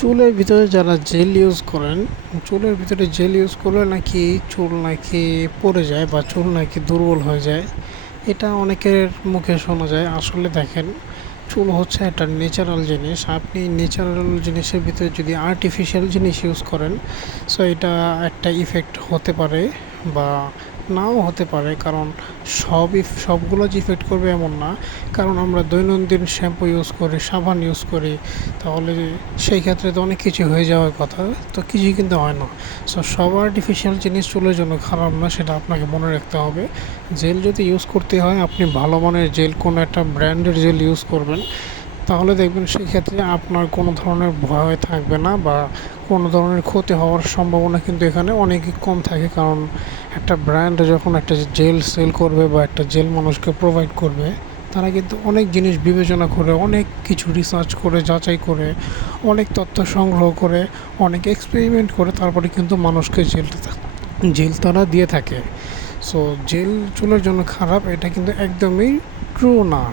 চুলের ভিতরে যারা জেল ইউজ করেন, চুলের ভিতরে জেল ইউজ করলে নাকি চুল নাকি পড়ে যায় বা চুল নাকি দুর্বল হয়ে যায়। এটা অনেকের মুখে শোনা যায়। আসলে দেখেন, চুল হচ্ছে একটা ন্যাচারাল জিনিস। আপনি ন্যাচারাল জিনিসের ভিতরে যদি আর্টিফিশিয়াল জিনিস ইউজ করেন, সো এটা একটা ইফেক্ট হতে পারে বা নাও হতে পারে। কারণ সবগুলো যে ইফেক্ট করবে এমন না। কারণ আমরা দৈনন্দিন শ্যাম্পু ইউজ করি, সাবান ইউজ করি, তাহলে সেই ক্ষেত্রে তো অনেক কিছু হয়ে যাওয়ার কথা, তো কিছুই কিন্তু হয় না। সো সব আর্টিফিশিয়াল জিনিস চুলের জন্য খারাপ না, সেটা আপনাকে মনে রাখতে হবে। জেল যদি ইউজ করতে হয়, আপনি ভালো মানের জেল, কোনো একটা ব্র্যান্ডের জেল ইউজ করবেন। তাহলে দেখবেন সেই ক্ষেত্রে আপনার কোনো ধরনের ভয় থাকবে না বা কোনো ধরনের ক্ষতি হওয়ার সম্ভাবনা কিন্তু এখানে অনেকই কম থাকে। কারণ একটা ব্র্যান্ড যখন একটা জেল সেল করবে বা একটা জেল মানুষকে প্রোভাইড করবে, তারা কিন্তু অনেক জিনিস বিবেচনা করে, অনেক কিছু রিসার্চ করে, যাচাই করে, অনেক তথ্য সংগ্রহ করে, অনেক এক্সপেরিমেন্ট করে তারপরে কিন্তু মানুষকে জেল তারা দিয়ে থাকে। সো জেল চুলের জন্য খারাপ, এটা কিন্তু একদমই ট্রু না।